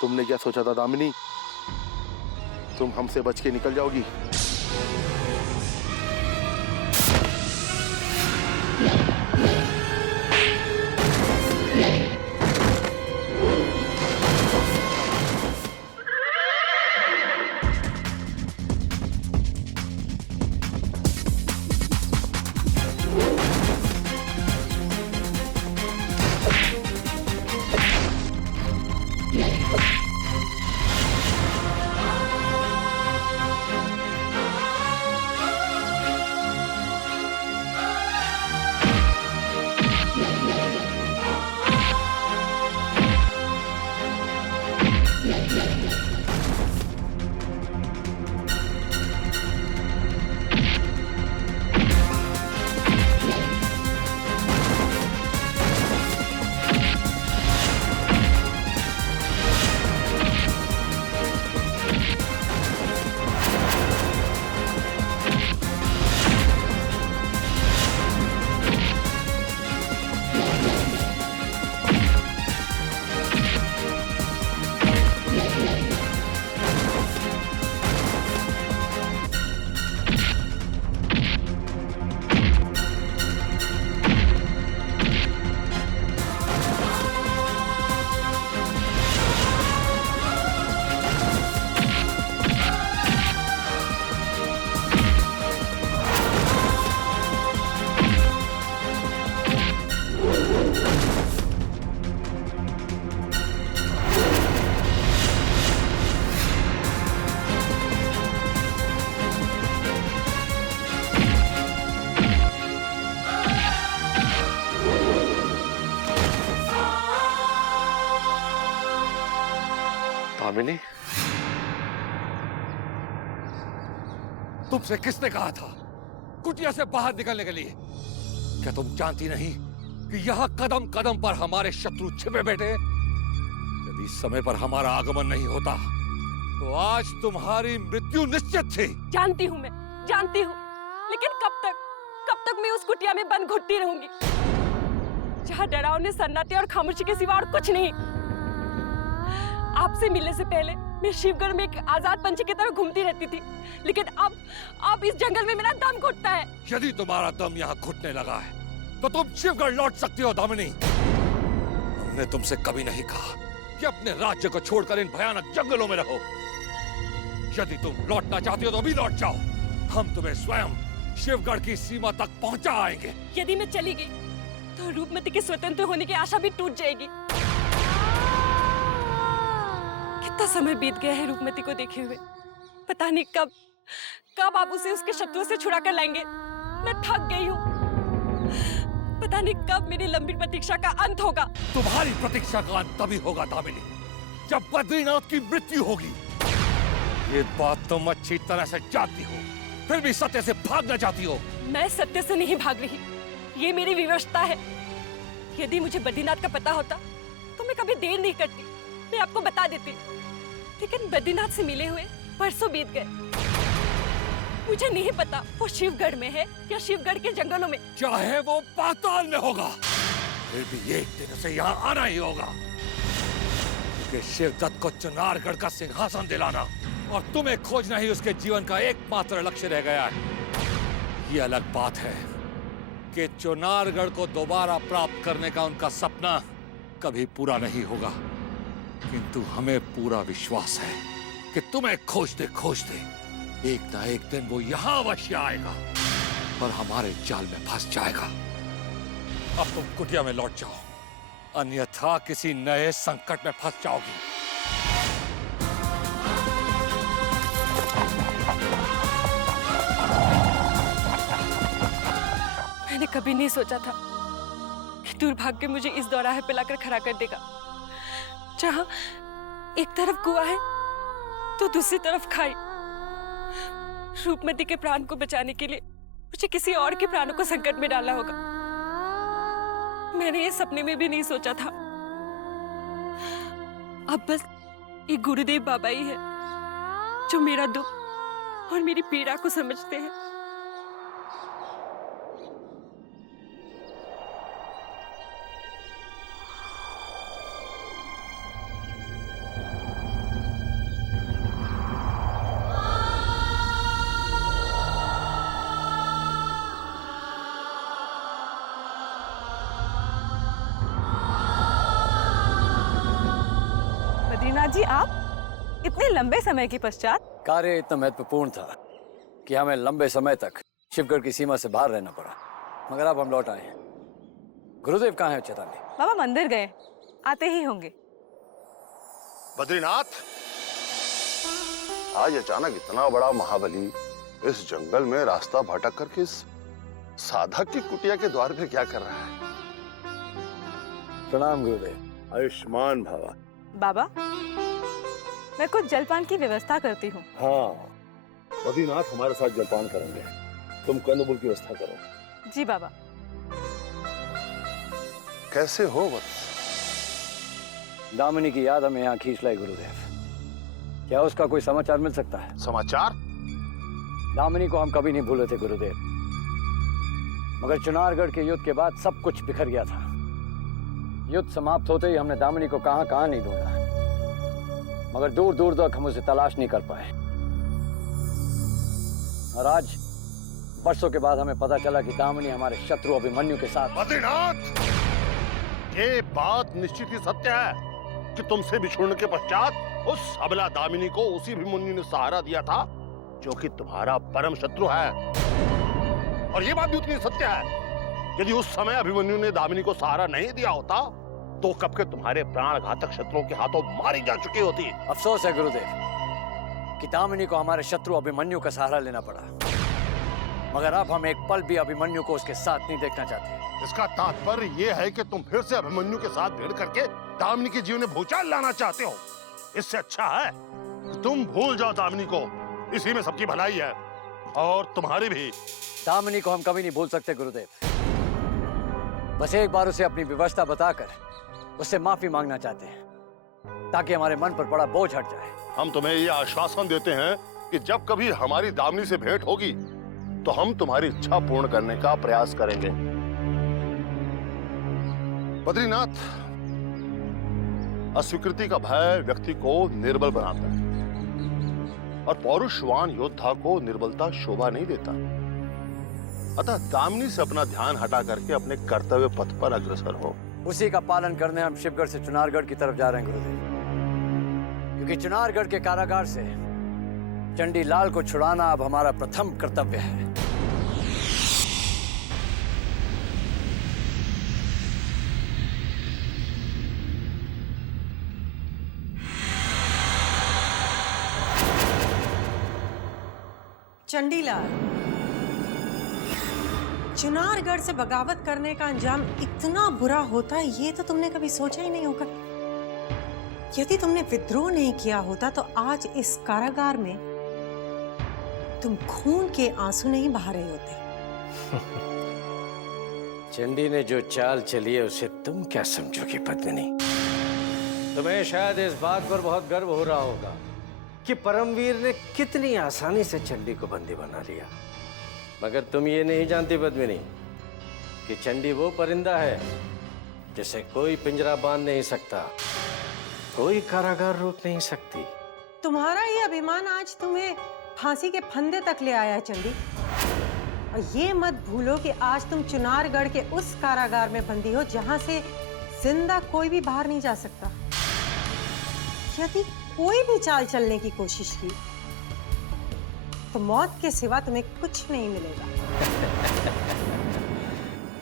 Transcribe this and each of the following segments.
तुमने क्या सोचा था दामिनी? तुम हमसे बच के निकल जाओगी? दामिनी, तुमसे किसने कहा था कुटिया से बाहर निकलने के लिए? क्या तुम जानती नहीं कि यहाँ कदम कदम पर हमारे शत्रु छिपे बैठे? यदि समय पर हमारा आगमन नहीं होता तो आज तुम्हारी मृत्यु निश्चित थी। जानती हूँ, मैं जानती हूँ, लेकिन कब तक मैं उस कुटिया में बंद घुटती रहूंगी जहाँ डरावने सन्नाटे और खामोशी के सिवा और कुछ नहीं। आपसे मिलने से पहले मैं शिवगढ़ में एक आजाद पंछी की तरह घूमती रहती थी, लेकिन अब इस जंगल में मेरा दम घुटता है। यदि तुम्हारा दम यहाँ घुटने लगा है तो तुम शिवगढ़ लौट सकती हो दामिनी। हमने तुमसे कभी नहीं कहा कि अपने राज्य को छोड़कर इन भयानक जंगलों में रहो। यदि तुम लौटना चाहती हो तो अभी लौट जाओ। हम तुम्हें स्वयं शिवगढ़ की सीमा तक पहुंचा आएंगे। यदि मैं चली गई तो रूपमती के स्वतंत्र होने की आशा भी टूट जाएगी। कितना समय बीत गया है रूपमती को देखे हुए। पता नहीं कब आप उसे उसके शत्रुओं से छुड़ा कर लाएंगे। मैं थक गई हूँ। पता नहीं कब मेरी लंबी प्रतीक्षा का अंत होगा। तुम्हारी प्रतीक्षा का अंत तभी होगा दामिनी जब बद्रीनाथ की मृत्यु होगी। ये बात तुम अच्छी तरह से जानती हो, फिर भी सत्य से भागना चाहती हो। मैं सत्य से नहीं भाग रही, ये मेरी विवशता है। यदि मुझे बद्रीनाथ का पता होता तो मैं कभी देर नहीं करती, मैं आपको बता देती। लेकिन बद्रीनाथ से मिले हुए परसों बीत गए। मुझे नहीं पता वो शिवगढ़ में है या शिवगढ़ के जंगलों में। चाहे वो पाताल में होगा, फिर भी एक दिन उसे यहाँ आना ही होगा। क्योंकि शिवदत्त को चुनारगढ़ का सिंहासन दिलाना और तुम्हें खोजना ही उसके जीवन का एकमात्र लक्ष्य रह गया है। ये अलग बात है कि चुनारगढ़ को दोबारा प्राप्त करने का उनका सपना कभी पूरा नहीं होगा, किंतु हमें पूरा विश्वास है कि तुम्हें खोजते खोजते एक ना एक दिन वो यहाँ अवश्य आएगा और हमारे जाल में फंस जाएगा। अब तुम कुटिया में लौट जाओ, अन्यथा किसी नए संकट में फंस जाओगी। मैंने कभी नहीं सोचा था कि दुर्भाग्य मुझे इस दौराहे पे लाकर खड़ा कर देगा, जहां एक तरफ कुआं है तो दूसरी तरफ खाई। रूपमती के प्राण को बचाने के लिए मुझे किसी और के प्राणों को संकट में डालना होगा। मैंने ये सपने में भी नहीं सोचा था। अब बस एक गुरुदेव बाबा ही है जो मेरा दुख और मेरी पीड़ा को समझते हैं। प्रदीनाथ जी, आप इतने लंबे समय के पश्चात? कार्य इतना महत्वपूर्ण था कि हमें लंबे समय तक शिवगढ़ की सीमा से बाहर रहना पड़ा, मगर अब हम लौट आए हैं। गुरुदेव कहाँ हैं चेतावनी? बाबा मंदिर गए, आते ही होंगे। बद्रीनाथ, आज अचानक इतना बड़ा महाबली इस जंगल में रास्ता भटक करके इस साधक की कुटिया के द्वार पे क्या कर रहा है? प्रणाम गुरुदेव। आयुष्मान भवा। बाबा, मैं कुछ जलपान की व्यवस्था करती हूँ। हाँ, बद्रीनाथ हमारे साथ जलपान करेंगे, तुम कंदमूल की व्यवस्था करो। जी बाबा। कैसे हो वत्स? दामिनी की याद हमें यहाँ खींच लाई गुरुदेव। क्या उसका कोई समाचार मिल सकता है? समाचार? दामिनी को हम कभी नहीं भूले थे गुरुदेव, मगर चुनारगढ़ के युद्ध के बाद सब कुछ बिखर गया था। युद्ध समाप्त होते ही हमने दामिनी को कहां नहीं ढूंढा, मगर दूर दूर तक हम उसे तलाश नहीं कर पाए। और आज बरसों के बाद हमें पता चला कि दामिनी हमारे शत्रु अभिमन्यु के साथ। बद्रीनाथ, ये बात निश्चित ही सत्य है कि तुमसे बिछुड़ने के पश्चात उस अबला दामिनी को उसी अभिमन्यु ने सहारा दिया था जो कि तुम्हारा परम शत्रु है। और ये बात भी उतनी सत्य है, यदि उस समय अभिमन्यु ने दामिनी को सहारा नहीं दिया होता तो कब के तुम्हारे प्राण घातक शत्रुओं के हाथों मारी जा चुकी होती। अफसोस है गुरुदेव कि दामिनी को हमारे शत्रु अभिमन्यु का सहारा लेना पड़ा, मगर अब हम एक पल भी अभिमन्यु को उसके साथ नहीं देखना चाहते। इसका तात्पर्य ये है कि तुम फिर से अभिमन्यु के साथ भिड़ करके दामिनी के जीवन में भूचाल लाना चाहते हो। इससे अच्छा है कि तुम भूल जाओ दामिनी को, इसी में सबकी भलाई है और तुम्हारी भी। दामिनी को हम कभी नहीं भूल सकते गुरुदेव। बस एक बार उसे अपनी व्यवस्था बताकर उससे माफी मांगना चाहते हैं, ताकि हमारे मन पर बड़ा बोझ हट जाए। हम तुम्हें ये आश्वासन देते हैं कि जब कभी हमारी दामिनी से भेंट होगी तो हम तुम्हारी इच्छा पूर्ण करने का प्रयास करेंगे। बद्रीनाथ, अस्वीकृति का भय व्यक्ति को निर्बल बनाता है और पौरुषवान योद्धा को निर्बलता शोभा नहीं देता। अतः दामिनी से अपना ध्यान हटा करके अपने कर्तव्य पथ पर अग्रसर हो। उसी का पालन करने हम शिवगढ़ से चुनारगढ़ की तरफ जा रहे हैं गुरुदेव, क्योंकि चुनारगढ़ के कारागार से चंडी लाल को छुड़ाना अब हमारा प्रथम कर्तव्य है। चंडीलाल, चुनारगढ़ से बगावत करने का अंजाम इतना बुरा होता है ये तो तुमने कभी सोचा ही नहीं होगा। यदि तुमने विद्रोह नहीं किया होता तो आज इस कारागार में तुम खून के आंसू नहीं बहा रहे होते। चंडी ने जो चाल चली है उसे तुम क्या समझोगी पद्मिनी? तुम्हें शायद इस बात पर बहुत गर्व हो रहा होगा कि परमवीर ने कितनी आसानी से चंडी को बंदी बना लिया, मगर तुम ये नहीं जानती पद्मिनी कि चंडी वो परिंदा है जिसे कोई पिंजरा बांध नहीं सकता, कोई कारागार रोक नहीं सकती। तुम्हारा ये अभिमान आज तुम्हें फांसी के फंदे तक ले आया है चंडी। और ये मत भूलो कि आज तुम चुनारगढ़ के उस कारागार में बंदी हो जहां से जिंदा कोई भी बाहर नहीं जा सकता। यदि कोई भी चाल चलने की कोशिश की तो मौत के सिवा तुम्हें कुछ नहीं मिलेगा।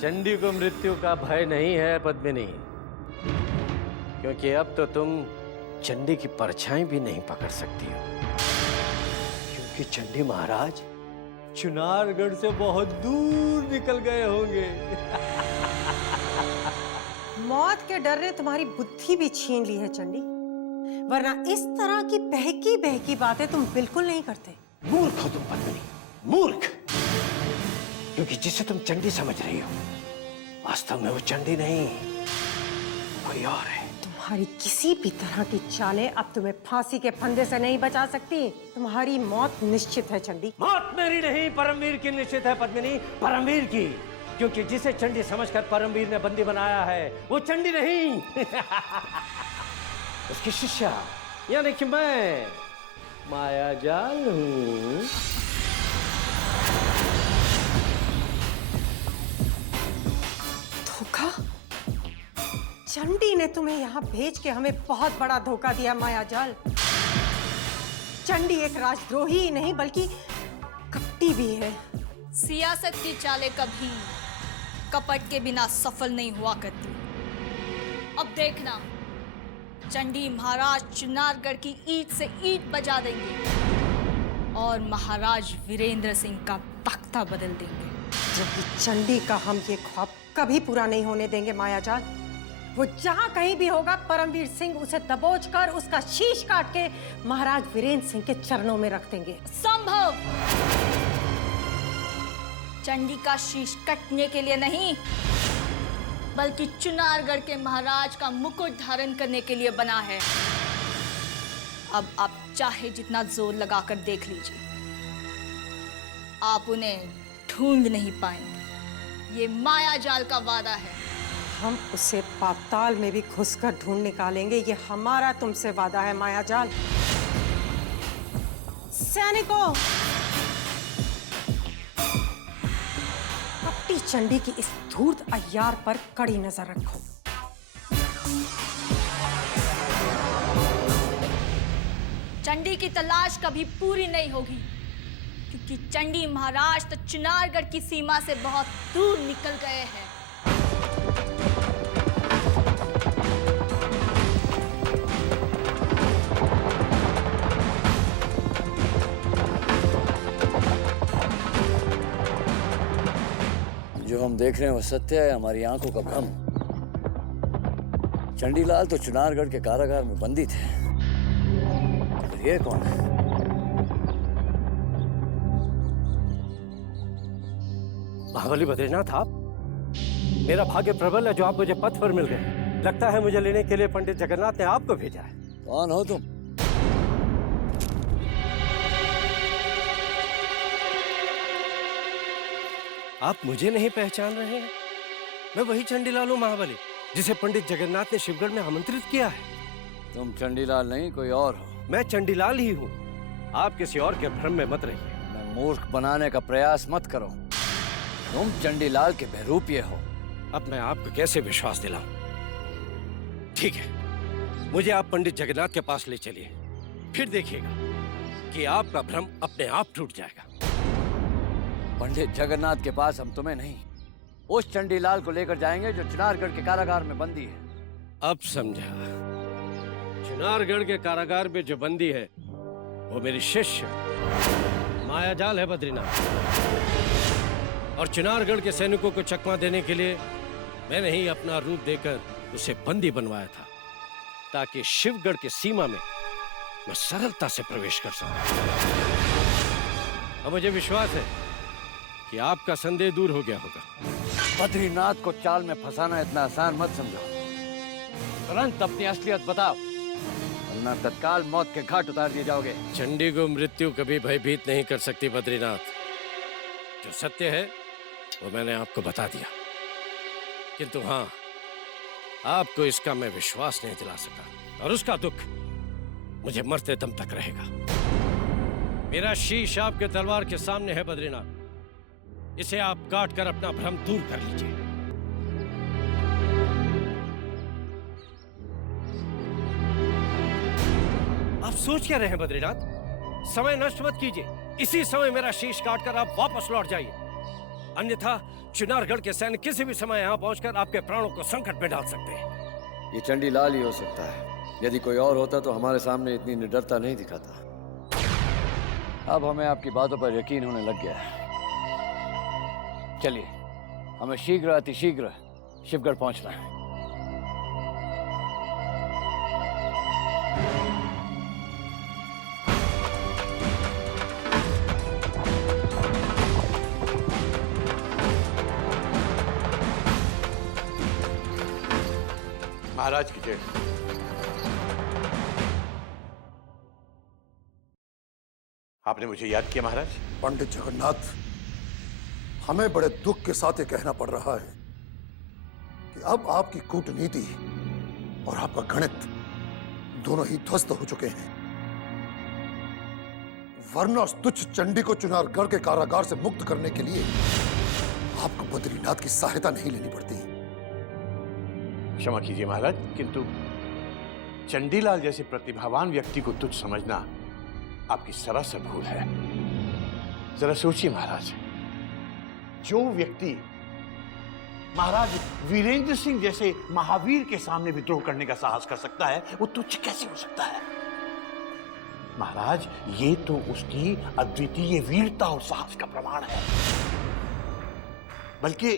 चंडी को मृत्यु का भय नहीं है पद्मिनी, क्योंकि अब तो तुम चंडी की परछाई भी नहीं पकड़ सकती हो, क्योंकि चंडी महाराज चुनारगढ़ से बहुत दूर निकल गए होंगे। मौत के डर ने तुम्हारी बुद्धि भी छीन ली है चंडी, वरना इस तरह की बहकी बहकी बातें तुम बिल्कुल नहीं करते। मूर्ख हो तुम पद्मिनी, मूर्ख, क्योंकि जिसे तुम चंडी समझ रही हो वास्तव में वो चंडी नहीं कोई और है। तुम्हारी किसी भी तरह की चालें अब तुम्हें फांसी के फंदे से नहीं बचा सकती। तुम्हारी मौत निश्चित है चंडी। मौत मेरी नहीं परमवीर की निश्चित है पद्मिनी, परमवीर की, क्योंकि जिसे चंडी समझकर परमवीर ने बंदी बनाया है वो चंडी नहीं उसकी शिष्या यानी कि मैं मायाजाल हूं। धोखा? चंडी ने तुम्हें यहाँ भेज के हमें बहुत बड़ा धोखा दिया मायाजाल। चंडी एक राजद्रोही ही नहीं बल्कि कपटी भी है। सियासत की चालें कभी कपट के बिना सफल नहीं हुआ करती। अब देखना, चंडी महाराज चुनारगढ़ की ईंट से ईंट बजा देंगे और महाराज वीरेंद्र सिंह का तख्ता बदल देंगे। जबकि चंडी का हम ये ख्वाब कभी पूरा नहीं होने देंगे मायाजाल। वो जहां कहीं भी होगा, परमवीर सिंह उसे दबोच कर उसका शीश काट के महाराज वीरेंद्र सिंह के चरणों में रख देंगे। संभव। चंडी का शीश कटने के लिए नहीं, बल्कि चुनारगढ़ के महाराज का मुकुट धारण करने के लिए बना है। अब आप चाहे जितना जोर लगाकर देख लीजिए, आप उन्हें ढूंढ नहीं पाएंगे। ये मायाजाल का वादा है। हम उसे पाताल में भी घुसकर ढूंढ निकालेंगे। ये हमारा तुमसे वादा है मायाजाल। सैनिकों, कपटी चंडी की इस धूर्त अय्यार पर कड़ी नजर रखो। चंडी की तलाश कभी पूरी नहीं होगी, क्योंकि चंडी महाराज तो चुनारगढ़ की सीमा से बहुत दूर निकल गए हैं। जो हम देख रहे हैं वो सत्य है, हमारी आंखों का भ्रम। चंडीलाल तो चुनारगढ़ के कारागार में बंदी थे, फिर ये कौन है? महाबली बद्रीनाथ, आप? मेरा भाग्य प्रबल है जो आप मुझे पथ पर मिल गए। लगता है मुझे लेने के लिए पंडित जगन्नाथ ने आपको भेजा है। कौन हो तुम? आप मुझे नहीं पहचान रहे हैं? मैं वही चंडीलाल हूँ महाबली, जिसे पंडित जगन्नाथ ने शिवगढ़ में आमंत्रित किया है। तुम चंडीलाल नहीं, कोई और हो। मैं चंडीलाल ही हूँ। आप किसी और के भ्रम में मत रहिए। मैं मूर्ख बनाने का प्रयास मत करो। तुम चंडीलाल के बहरूपिये हो। अब मैं आपको कैसे विश्वास दिलाऊं? ठीक है, मुझे आप पंडित जगन्नाथ के पास ले चलिए, फिर देखिएगा कि आपका भ्रम अपने आप टूट जाएगा। पंडित जगन्नाथ के पास हम तुम्हें नहीं, उस चंडीलाल को लेकर जाएंगे जो चुनारगढ़ के कारागार में बंदी है। अब समझा। चुनारगढ़ के कारागार में जो बंदी है वो मेरी शिष्य मायाजाल है बद्रीनाथ। और चुनारगढ़ के सैनिकों को चकमा देने के लिए मैंने ही अपना रूप देकर उसे बंदी बनवाया था, ताकि शिवगढ़ की सीमा में मैं सरलता से प्रवेश कर सकूं। अब मुझे विश्वास है कि आपका संदेह दूर हो गया होगा। बद्रीनाथ को चाल में फंसाना इतना आसान मत समझो। तुरंत अपनी असलियत बताओ, वरना तत्काल मौत के घाट उतार दिए जाओगे। चंडी को मृत्यु कभी भयभीत नहीं कर सकती बद्रीनाथ। जो सत्य है वो मैंने आपको बता दिया, किंतु हाँ, आपको इसका मैं विश्वास नहीं दिला सका, और उसका दुख मुझे मरते दम तक रहेगा। मेरा शीश आपके तलवार के सामने है बद्रीनाथ, इसे आप काट कर अपना भ्रम दूर कर लीजिए। आप सोच क्या रहे हैं बद्रीनाथ? समय नष्ट मत कीजिए। इसी समय मेरा शीश काटकर आप वापस लौट जाइए, अन्यथा चुनारगढ़ के सैनिक किसी भी समय यहाँ पहुंचकर आपके प्राणों को संकट में डाल सकते हैं। ये चंडीलाल ही हो सकता है। यदि कोई और होता तो हमारे सामने इतनी निडरता नहीं दिखाता। अब हमें आपकी बातों पर यकीन होने लग गया है। चलिए, हमें शीघ्र अतिशीघ्र शिवगढ़ पहुंचना है। महाराज की जय। आपने मुझे याद किया महाराज? पंडित जगन्नाथ, हमें बड़े दुख के साथ ये कहना पड़ रहा है कि अब आपकी कूटनीति और आपका गणित दोनों ही ध्वस्त हो चुके हैं। वरना उस तुच्छ चंडी को चुनारगढ़ के कारागार से मुक्त करने के लिए आपको बद्रीनाथ की सहायता नहीं लेनी पड़ती। क्षमा कीजिए महाराज, किंतु चंडीलाल जैसे प्रतिभावान व्यक्ति को तुच्छ समझना आपकी सरासर भूल है। जरा सोचिए महाराज, जो व्यक्ति महाराज वीरेंद्र सिंह जैसे महावीर के सामने विद्रोह करने का साहस कर सकता है, वो तुच्छ कैसे हो सकता है? महाराज, ये तो उसकी अद्वितीय वीरता और साहस का प्रमाण है। बल्कि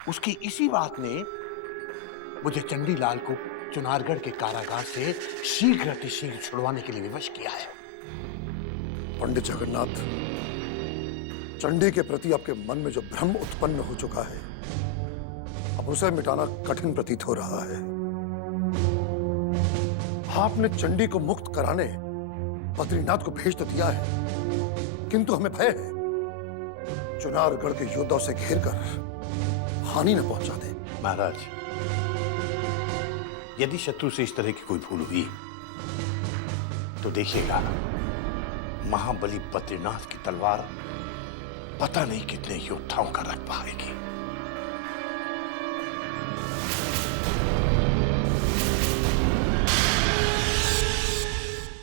उसकी इसी बात ने मुझे चंडीलाल को चुनारगढ़ के कारागार से शीघ्र अतिशीघ्र छुड़वाने के लिए विवश किया है। पंडित जगन्नाथ, चंडी के प्रति आपके मन में जो भ्रम उत्पन्न हो चुका है, अब उसे मिटाना कठिन प्रतीत हो रहा है। आपने चंडी को मुक्त कराने बद्रीनाथ को भेज तो दिया है, किंतु हमें भय है चुनारगढ़ के योद्धाओं से घेरकर हानि न पहुंचा दे। महाराज, यदि शत्रु से इस तरह की कोई भूल हुई तो देखिएगा, महाबली बद्रीनाथ की तलवार पता नहीं कितने योद्धाओं का रख पाएगी।